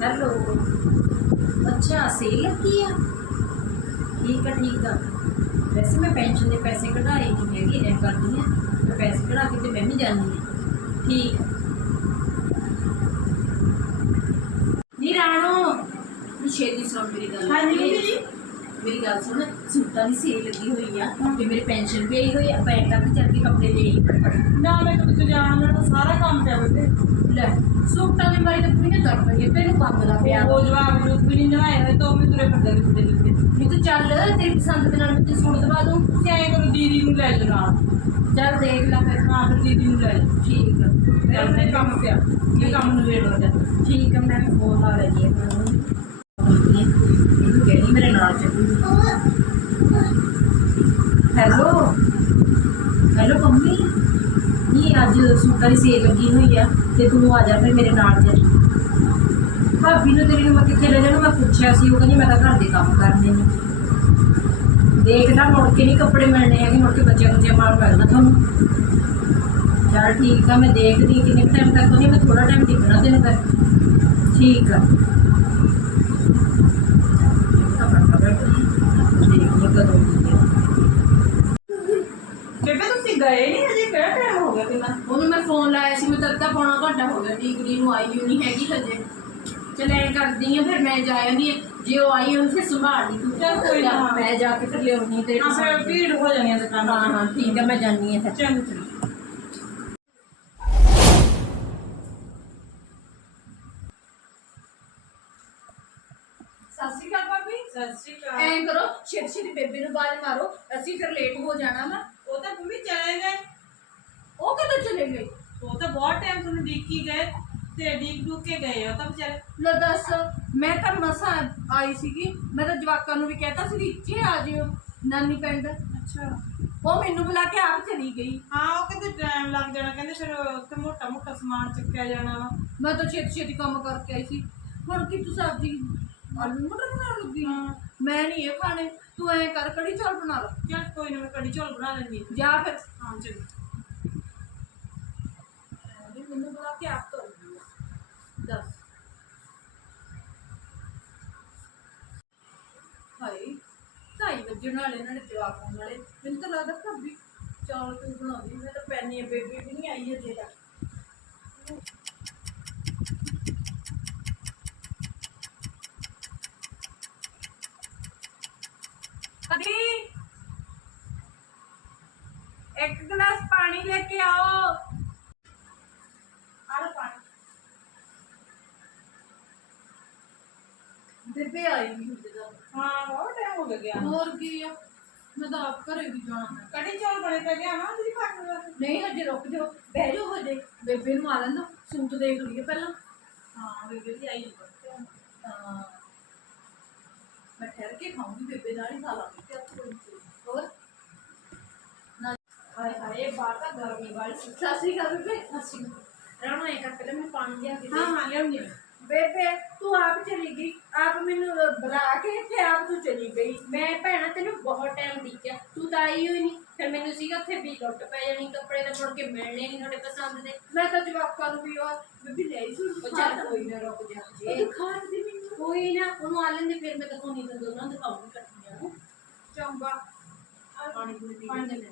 Hello ਅੱਛਾ, sale ਲੱਗੀ ਆ? ਠੀਕ ਆ ਠੀਕ ਆ। ਵੈਸੇ ਮੈਂ ਪੈਨਸ਼ਨ ਦੇ ਪੈਸੇ ਕਢਾਏ ਨਹੀਂ ਹੈਗੇ, ਐ ਕਰਦੀ ਆ। ਮੈਂ ਪੈਸੇ ਕਢਾ ਕੇ ਤੇ ਮੈਂ ਵੀ ਜਾਣੀ ਆ। ਠੀਕ ਆ। ਨੀ ਰਾਣੋ ਨੀ ਛੇਤੀ ਸੁਣ ਮੇਰੀ ਗੱਲ। ਹਾਂਜੀ ਮੇਰੀ ਗੱਲ ਸੁਣ ਸੂਟਾਂ ਦੀ ਸੇਲ ਲੱਗੀ ਹੋਈ ਆ ਤੇ ਮੇਰੀ ਪੈਨਸ਼ਨ ਵੀ ਆਈ ਹੋਈ ਆ ਬੈਂਕ ਤੱਕ ਚੱਲ ਕੇ ਕੱਪੜੇ ਲੈ ਆਈ ਫਟਾਫਟ ਨਾ ਮੈਂ ਕਿਤੇ ਜਾਣਾ ਮੇਰਾ ਤਾਂ ਸਾਰਾ ਕੰਮ ਪਿਆ ਬੇਬੇ ਲੈ ਸੂਟਾਂ ਦੀ ਮਾਰੀ ਤਾਂ ਪੂਰੀਆਂ ਤੜ ਪਈ ਆ, ਤੈਨੂੰ ਕੰਮ ਦਾ ਪਿਆ। ਵਾ। ਉਹ ਜਵਾਬ ਜੂਬ ਵੀ ਨਹੀਂ ਨਵਾਏ ਹੋਏ ਤਾਂ ਉਹ ਵੀ ਤੁਰੇ ਫਿਰਦੇ ਨੇ ਕਿਤੇ ਕਿਤੇ। ਨਹੀਂ ਤੂੰ ਚੱਲ ਤੇਰੀ ਪਸੰਦ ਦੇ ਨਾਲ ਮੈਂ ਤੈਨੂੰ ਸੂਟ ਦਵਾ ਦੂੰ। ਤੇ ਐਂ ਕਰੋ ਦੀਦੀ ਨੂੰ ਲੈ ਨਾਲ। ਚੱਲ ਦੇਖ ਲੈ ਫਿਰ। ਹਾਂ ਫਿਰ ਦੀਦੀ ਨੂੰ ਲੈ ਜਾ। ਠੀਕ ਆ। ਮੇਰਾ ਤਾਂ ਕੰਮ ਪਿਆ ਇਹ ਕੰਮ ਨੂੰ ਵੇੜ ਹੋ ਜਾ ਠੀਕ ਆ ਮੈਂ ਫੋਨ ਲਾ ਲੈਣੀ ਹੈ ਕਹਿਣੀ ਹੈਲੋ ਹੈਲੋ ਮੰਮੀ? ਨਹੀਂ ਅੱਜ ਸੂਟਾਂ ਦੀ ਸੇਲ ਲੱਗੀ ਹੋਈ ਆ, ਤੇ ਤੂੰ ਆ ਜਾ ਫਿਰ ਮੇਰੇ ਨਾਲ ਚੱਲ ਭਾਬੀ ਨੂੰ ਤੇਰੀ ਨੂੰ ਮੈਂ ਕਿੱਥੇ ਲੈ ਜਾਣਾ? ਮੈਂ ਪੁੱਛਿਆ ਸੀ, ਉਹ ਕਹਿੰਦੀ ਮੈਂ ਤਾਂ ਘਰ ਦੇ ਕੰਮ ਕਰਨੇ ਨੇ। ਦੇਖਦਾ, ਮੁੜ ਕੇ ਨਹੀਂ ਕੱਪੜੇ ਮਿਲਣੇ ਹੈਗੇ, ਮੁੜ ਕੇ ਬੱਚਿਆਂ ਬੱਚਿਆਂ ਮਾਰ ਲੱਗਣਾ ਤੁਹਾਨੂੰ। ਚਲ ਠੀਕ ਆ, ਮੈਂ ਦੇਖਦੀ ਕਿੰਨੇ ਟਾਈਮ ਤੱਕ ਹੋਣੀ ਮੈਂ ਥੋੜਾ ਟਾਈਮ ਦੇਖਣਾ ਤੈਨੂੰ ਫਿਰ। ਠੀਕ ਆ ਦੇਖਦੀ ਹਾਂ ਕਦੋਂ ਹੁੰਦੀ ਆ। ਬੇਬੇ ਤੁਸੀਂ ਗਏ ਨਹੀਂ ਹਜੇ ਕਿਹੜਾ ਟਾਈਮ ਹੋ ਗਿਆ ਕਿੰਨਾ ਉਹਨੂੰ ਮੈਂ ਫੋਨ ਲਾਇਆ ਸੀ ਮੈਂ ਤਾਂ ਅੱਧਾ ਪੌਣਾ ਘੰਟਾ ਹੋ ਗਿਆ ਡਿਗਰੀ ਨੂੰ ਆਈ ਹੋਈ ਨਹੀਂ ਹੈਗੀ ਹਜੇ। ਚਲ ਐਂ ਕਰਦੀ ਆ ਫਿਰ ਮੈਂ ਜਾ ਆਉਂਦੀ ਹਾਂ ਜੇ ਉਹ ਆਈ ਹੋਈ ਫਿਰ ਸੰਭਾਲ ਲਈ ਤੂੰ। ਚੱਲ ਕੋਈ ਨਾ। ਮੈਂ ਜਾ ਕੇ ਫਿਰ ਲਿਆਉਣੀ ਤੇ ਹਾਂ ਫਿਰ ਭੀੜ ਹੋ ਜਾਣੀ ਹੈ ਦੁਕਾਨਾਂ ਹਾਂ ਹਾਂ ਠੀਕ ਆ ਮੈਂ ਜਾਣੀ ਆ ਫਿਰ। ਚੰਗ ਚੰਗ ਸਤਿ ਸ਼੍ਰੀ ਅਕਾਲ ਭਾਬੀ। ਸਤਿ ਸ਼੍ਰੀ ਅਕਾਲ। ਐਂ ਕਰੋ ਛੇਤੀ ਛੇਤੀ ਬੇਬੇ ਨੂੰ ਬਾਜ ਮਾਰੋ। ਅਸੀਂ ਫਿਰ ਲੇਟ ਹੋ ਜਾਣਾ ਵਾ। ਉਹ ਤਾਂ ਮੰਮੀ ਚਲੇ ਗਏ। ਉਹ ਕਦੋਂ ਚਲੇ ਗਏ? ਉਹ ਤਾਂ ਬਹੁਤ ਟਾਈਮ ਤੁਹਾਨੂੰ ਡੀਕੀ ਗਏ ਤੇ ਡੀਕ ਡੂਕ ਕੇ ਗਏ ਉਹ ਤਾਂ ਵਿਚਾਰੇ। ਲੈ ਦੱਸ ਮੈਂ ਤਾਂ ਮਸਾਂ ਆਈ ਸੀਗੀ ਮੈਂ ਤਾਂ ਜਵਾਕਾਂ ਨੂੰ ਵੀ ਕਹਿਤਾ ਸੀ ਵੀ ਇੱਥੇ ਆ ਜਿਓ ਨਾਨੀ ਪਿੰਡ। ਅੱਛਾ। ਉਹ ਮੈਨੂੰ ਬੁਲਾ ਕੇ ਆਪ ਚਲੀ ਗਈ। ਹਾਂ ਉਹ ਕਹਿੰਦੇ ਟਾਈਮ ਲੱਗ ਜਾਣਾ ਕਹਿੰਦੇ ਫਿਰ ਉੱਥੇ ਮੋਟਾ ਮੋਟਾ ਸਮਾਨ ਚੱਕਿਆ ਜਾਣਾ ਵਾ। ਮੈਂ ਤਾਂ ਛੇਤੀ ਛੇਤੀ ਕੰਮ ਕਰਕੇ ਆਈ ਸੀ। ਹੁਣ ਕੀ ਤੂੰ ਸਬਜ਼ੀ ਆਲੂ ਮਟਰ ਬਣਾਉਣ ਲੱਗੀ? ਮੈਂ ਨਹੀਂ ਇਹ ਖਾਣੇ। ਤੂੰ ਐਂ ਕਰ ਕੜੀ ਚੌਲ ਬਣਾ ਲਾ। ਚੱਲ ਕੋਈ ਨਾ ਮੈਂ ਕੜੀ ਚੌਲ ਬਣਾ ਲੈਂਦੀ ਹਾਂ। ਜਾਂ ਫਿਰ। ਹਾਂ ਚਲ ਵੀ ਮੈਨੂੰ ਬੁਲਾ ਕੇ ਆਪ ਤੋਂ ਦੱਸ। ਹਾਏ ਢਾਈ ਵਜੇ ਨਾਲ ਇਹਨਾਂ ਨੇ ਜਵਾਬ ਆਉਣ ਵਾਲੇ। ਮੈਨੂੰ ਤਾਂ ਲੱਗਦਾ ਭਾਬੀ ਚੌਲ ਤੂੰ ਬਣਾਉਂਦੀ ਮੈਂ ਤਾਂ ਪੈਣੀ ਆ ਬੇਬੀ ਵੀ ਨਹੀਂ ਆਈ ਅਜੇ ਤੱਕ ਕਦੀ ਇੱਕ ਗਲਾਸ ਪਾਣੀ ਲੈ ਕੇ ਆਓ ਆ ਲਓ ਪਾਣੀ ਬੇਬੇ ਆਈ ਨਹੀਂ ਹੁੰਦੀ ਤਾਂ ਹਾਂ ਬਹੁਤ ਟਾਈਮ ਹੋ ਗਿਆ ਹੋਰ ਕੀ ਆ ਮੈਂ ਤਾਂ ਆਪ ਘਰੇ ਵੀ ਜਾਣਾ ਹੈ ਕੜੀ ਚੌਲ ਬਣੇ ਪੈ ਗਿਆ ਹਾਂ ਤੁਸੀਂ ਖਾ ਕੇ ਬਸ। ਨਹੀਂ ਹਜੇ ਰੁਕ ਜਾਓ ਬਹਿ ਜਾਓ ਹਜੇ ਬੇਬੇ ਨੂੰ ਆ ਲੈਂਦਾ ਸੂਟ ਦੇਖ ਲਈਏ ਪਹਿਲਾਂ ਹਾਂ ਬੇਬੇ ਦੀ ਆਈ ਨਹੀਂ ਤਾਂ ਮੈਂ ਠਹਿਰ ਕੇ ਖਾਊਂਗੀ ਬੇਬੇ ਨਾਲ ਹੀ ਖਾ ਲਾਂਗੀ ਤੇ ਆਪਕੋ ਹੋਰ ਨਾ ਹਾਏ ਹਾਏ ਬਾਹਰ ਤਾਂ ਗਰਮੀ ਵਾਲੀ ਸਤਿ ਸ਼੍ਰੀ ਅਕਾਲ ਬੇਬੇ। ਸਤਿ ਸ਼੍ਰੀ ਅਕਾਲ। ਰਾਣੋ ਇਹ ਕਰ ਪਹਿਲਾਂ ਮੈਂ ਪਾਣੀ ਲਿਆ ਕੇ ਦੇ। ਹਾਂ ਹਾਂ ਲਿਆਉਂਦੀ ਹਾਂ ਬੇਬੇ ਤੂੰ ਆਪ ਚਲੀ ਗਈ। ਆਪ ਮੈਨੂੰ ਬੁਲਾ ਕੇ ਤੇ ਆਪ ਤੂੰ ਚਲੀ ਗਈ। ਮੈਂ ਭੈਣਾ ਤੈਨੂੰ ਬਹੁਤ ਟਾਈਮ ਦਿੱਤਾ ਤੂੰ ਤਾਂ ਆਈ ਹੋਈ ਨਹੀਂ ਫਿਰ ਮੈਨੂੰ ਸੀਗਾ ਉੱਥੇ ਵੀ ਲੁੱਟ ਪੈ ਜਾਣੀ ਕੱਪੜੇ ਤਾਂ ਮੁੜ ਕੇ ਮਿਲਣੇ ਨਹੀਂ ਤੁਹਾਡੇ ਪਸੰਦ ਦੇ। ਮੈਂ ਤਾਂ ਜਵਾਕਾਂ ਨੂੰ ਵੀ ਉਹ ਬੀਬੀ ਲੈ ਆਈ ਸੂਟ ਚੱਲ ਕੋਈ ਨਾ ਰੁਕ ਜਾ। ਜੇ ਖਾਣ ਦੀ ਮੈਨੂੰ। ਕੋਈ ਨਾ ਉਹਨੂੰ ਆ ਲੈਂਦੇ ਫਿਰ ਮੈਂ ਤਾਂ ਤੁਹਾਨੂੰ ਤਾਂ ਦੋਨਾਂ ਦਿਖਾਉਂਗੀ ਇਕੱਠੀਆਂ ਨੂੰ। ਚੰਗਾ। ਆ ਪਾਣੀ ਪੂਣੀ ਪੀ ਪਾਣੀ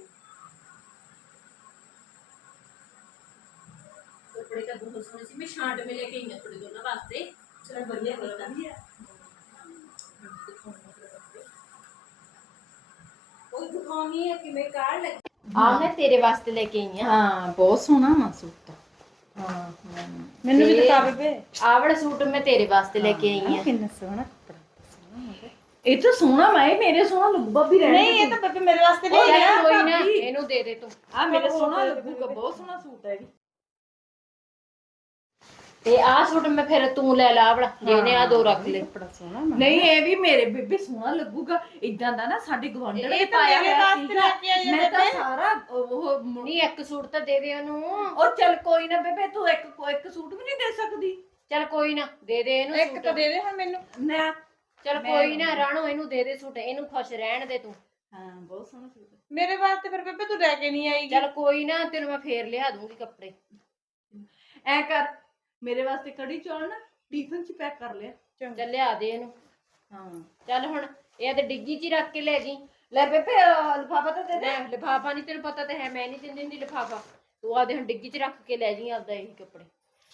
ਦੇ ਲੈ ਕੱਪੜੇ ਤਾਂ ਬਹੁਤ ਸੋਹਣੇ ਸੀ। ਮੈਂ ਛਾਂਟ ਮੇ ਲੈ ਕੇ ਆਈ ਹਾਂ ਤੁਹਾਡੇ ਦੋਨਾਂ ਵਾਸਤੇ। ਚਲ ਵਧੀਆ ਕੀਤਾ। ਉਹ ਦਿਖਾਉਣੀ ਹੈ ਕਿ ਮੈਂ ਕਾਰ ਲੱਗੀ? ਆ ਮੈਂ ਤੇਰੇ ਵਾਸਤੇ ਲੈ ਕੇ ਆਈ ਹਾਂ। ਹਾਂ ਬਹੁਤ ਸੋਹਣਾ ਵਾ ਸੂਟ ਹਾਂ ਮੈਨੂੰ ਵੀ ਦਿਖਾ ਬੇਬੇ। ਆਹ ਵਾਲਾ ਸੂਟ ਮੈਂ ਤੇਰੇ ਵਾਸਤੇ ਲੈ ਕੇ ਆਈ ਹਾਂ ਕਿੰਨਾ ਸੋਹਣਾ ਕੱਪੜਾ। ਸੋਹਣਾ ਇਹ ਤਾਂ ਸੋਹਣਾ ਇਹ ਮੇਰੇ ਸੋਹਣਾ ਲੱਗੂਗਾ ਵੀ ਰਹਿਣ ਨਹੀਂ ਇਹ ਤਾਂ ਬੇਬੇ ਮੇਰੇ ਵਾਸਤੇ ਯਾਰ ਹੈ। ਕੋਈ ਨਾ ਇਹਨੂੰ ਦੇ ਦੇ ਤੂੰ। ਆ ਮੇਰੇ ਸੋਹਣਾ ਲੱਗੂਗਾ ਬਹੁਤ ਸੋਹਣਾ ਸੂਟ ਹੈ ਇਹ ਵੀ। ਤੇ ਆਹ ਸੂਟ ਮੈਂ ਫਿਰ ਤੂੰ ਲੈ ਲਾ ਆਵਲਾ ਜਿਹਨੇ ਆ ਦੋ ਰੱਖ ਲੈ ਕੱਪੜਾ ਸੋਹਣਾ ਨਹੀਂ ਇਹ ਵੀ ਮੇਰੇ ਬੇਬੇ ਸੋਹਣਾ ਲੱਗੂਗਾ। ਇਦਾਂ ਦਾ ਨਾ ਸਾਡੇ ਗਵਾਂਢਣ ਇਹ ਪਾਇਆ ਹੋਇਆ ਸੀਗਾ। ਮੈਂ ਤਾਂ। ਸਾਰਾ ਉਹ ਨਹੀਂ ਇੱਕ ਸੂਟ ਤਾਂ ਦੇ ਦੇ ਉਹਨੂੰ। ਉਹ ਚੱਲ ਕੋਈ ਨਾ ਬੇਬੇ ਤੂੰ ਇੱਕ ਇੱਕ ਸੂਟ ਵੀ ਨਹੀਂ ਦੇ ਸਕਦੀ। ਚਲ ਕੋਈ ਨਾ ਦੇ ਦੇ ਇਹਨੂੰ ਇੱਕ ਤਾਂ ਦੇ ਦੇ ਹੁਣ ਮੈਨੂੰ। ਨਾ ਚਲ ਕੋਈ ਨਾ ਰਾਣੋ ਇਹਨੂੰ ਦੇ ਦੇ ਸੂਟ ਇਹਨੂੰ ਖੁਸ਼ ਰਹਿਣ ਦੇ ਤੂੰ। ਹਾਂ ਬਹੁਤ ਸੋਹਣਾ ਸੂਟ। ਮੇਰੇ ਵਾਸਤੇ ਫਿਰ ਬੇਬੇ ਤੂੰ ਲੈ ਕੇ ਨਹੀਂ ਆਈ ਚਲ ਕੋਈ ਨਾ ਤੈਨੂੰ ਮੈਂ ਫੇਰ ਲਿਆ ਦੂੰਗੀ ਕੱਪੜੇ। ਐ ਕਰ ਮੇਰੇ ਵਾਸਤੇ ਕੜੀ ਚੌਲ ਨਾ ਟਿਫਨ ਚ ਪੈਕ ਕਰ ਲਿਆ। ਚੱਲ ਲਿਆ ਦੇ ਇਹਨੂੰ। ਹਾਂ। ਚੱਲ ਹੁਣ ਇਹ ਤੇ ਡਿੱਗੀ 'ਚ ਹੀ ਰੱਖ ਕੇ ਲੈ ਜੀ ਲੈ ਬੇਬੇ ਲਫਾਫਾ ਤਾਂ ਦੇ ਦੇ। ਲਿਫਾਫਾ ਨਹੀਂ ਤੈਨੂੰ ਪਤਾ ਤੇ ਹੈ ਮੈਂ ਨਹੀਂ ਦਿੰਦੀ ਹੁੰਦੀ ਲਿਫਾਫਾ। ਤੂੰ ਆਦੇ ਹੁਣ ਡਿੱਗੀ 'ਚ ਰੱਖ ਕੇ ਲੈ ਜੀ ਆਪਦਾ ਇਹੀ ਕੱਪੜੇ।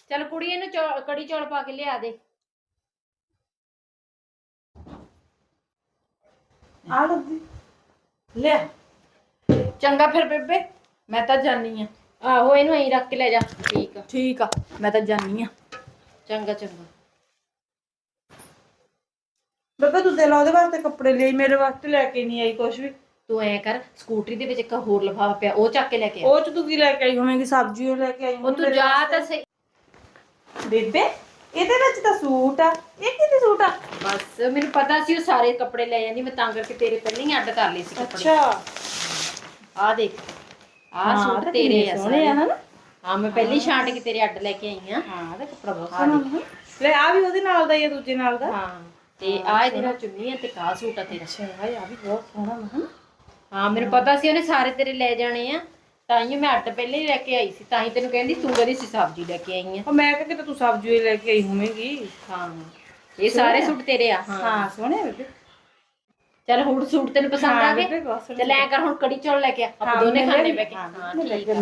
ਚੱਲ ਕੁੜੀ ਇਹਨੂੰ ਚੌ- ਕੜੀ ਚੌਲ ਪਾ ਕੇ ਲਿਆ ਦੇ। ਆ ਲੱਗੀ ਲੈ। ਚੰਗਾ ਫਿਰ ਬੇਬੇ। ਮੈਂ ਤਾਂ ਜਾਨੀ ਆ। ਆਹੋ ਇਹਨੂੰ ਐਂ ਰੱਖ ਕੇ ਲੈ ਜਾ। ਠੀਕ ਆ। ਠੀਕ ਆ ਮੈਂ ਤਾਂ ਜਾਨੀ ਆ। ਚੰਗਾ ਚੰਗਾ। ਬੇਬੇ ਤੂੰ ਦੇ ਲਾ ਉਹਦੇ ਵਾਸਤੇ ਕੱਪੜੇ ਲਈ ਮੇਰੇ ਵਾਸਤੇ ਲੈ ਕੇ ਨਹੀਂ ਆਈ ਕੁਝ ਵੀ। ਤੂੰ ਐ ਕਰ ਸਕੂਟਰੀ ਦੇ ਵਿੱਚ ਇੱਕ ਹੋਰ ਲਿਫਾਫਾ ਪਿਆ ਉਹ ਚੱਕ ਕੇ ਲੈ ਕੇ ਆ। ਉਹ ਚ ਤੂੰ ਕੀ ਲੈ ਕੇ ਆਈ ਹੋਵੇਂਗੀ ਸਬਜ਼ੀ ਉਹ ਲੈ ਕੇ ਆਈ ਉਹ ਤੂੰ ਜਾ ਤਾਂ ਸਹੀ। ਬੇਬੇ ਇਹਦੇ ਵਿੱਚ ਤਾਂ ਸੂਟ ਆ। ਇਹ ਕਿਹਦੇ ਸੂਟ ਆ? ਬਸ ਮੈਨੂੰ ਪਤਾ ਸੀ ਉਹ ਸਾਰੇ ਕੱਪੜੇ ਲੈ ਜਾਂਦੀ ਮੈਂ ਤਾਂ ਕਰਕੇ ਤੇਰੇ ਪਹਿਲਾਂ ਹੀ ਅੱਡ ਕਰ ਲਏ ਸੀ ਕੱਪੜੇ। ਅੱਛਾ। ਆ ਦੇਖ। ਆ ਸੂਟ ਤੇਰੇ ਆ ਸੋਹਣੇ ਆ ਸਾਰੇ। ਹਾਂ ਮੈਂ ਪਹਿਲੀ ਛਾਂਟ ਕੇ ਤੇਰੇ ਅੱਡ ਲੈ ਕੇ ਆਈ ਆ। ਹਾਂ ਇਹਦਾ ਕੱਪੜਾ ਬਹੁਤ ਸੋਹਣਾ। ਲੈ ਆ ਵੀ ਉਹਦੇ ਨਾਲ ਦਾ ਹੀ ਆ ਦੂਜੇ ਨਾਲ ਦਾ? ਹਾਂ ਤੇ ਆ ਇਹਦੇ ਨਾਲ ਚੁੰਨੀ ਆ ਤੇ ਕਾ ਸੂਟ ਆ ਤੇਰਾ। ਅੱਛਾ ਹਾਏ ਆ ਵੀ ਬਹੁਤ ਸੋਹਣਾ ਹਨਾ? ਹਾਂ ਮੈਨੂੰ ਪਤਾ ਸੀ ਉਹਨੇ ਸਾਰੇ ਤੇਰੇ ਲੈ ਜਾਣੇ ਆ। ਤਾਂ ਹੀ ਮੈਂ ਅੱਡ ਪਹਿਲੇ ਹੀ ਲੈ ਕੇ ਆਈ ਸੀ। ਤਾਂ ਹੀ ਤੈਨੂੰ ਕਹਿੰਦੀ ਤੂੰ ਕਦੀ ਸੀ ਸਬਜ਼ੀ ਲੈ ਕੇ ਆਈ ਆ। ਉਹ ਮੈਂ ਕਿਹਾ ਕਿਤੇ ਤੂੰ ਸਬਜ਼ੀ ਲੈ ਕੇ ਆਈ ਹੋਵੇਂਗੀ। ਹਾਂ ਇਹ ਸਾਰੇ ਸੂਟ ਤੇਰੇ ਆ। ਹਾਂ। ਸੋਹਣੇ ਬੇਬੇ। ਚੱਲ ਹੁਣ ਸੂਟ ਤੈਨੂੰ ਪਸੰਦ ਆ ਗਏ ਤੇ ਲੈ ਕਰ ਹੁਣ ਕੜੀ ਚੌਲ ਲੈ ਕੇ ਆ ਆਪਾਂ ਦੋਨੇ ਖਾਣੇ ਬੈ ਕੇ। ਹਾਂ ਠੀਕ ਆ।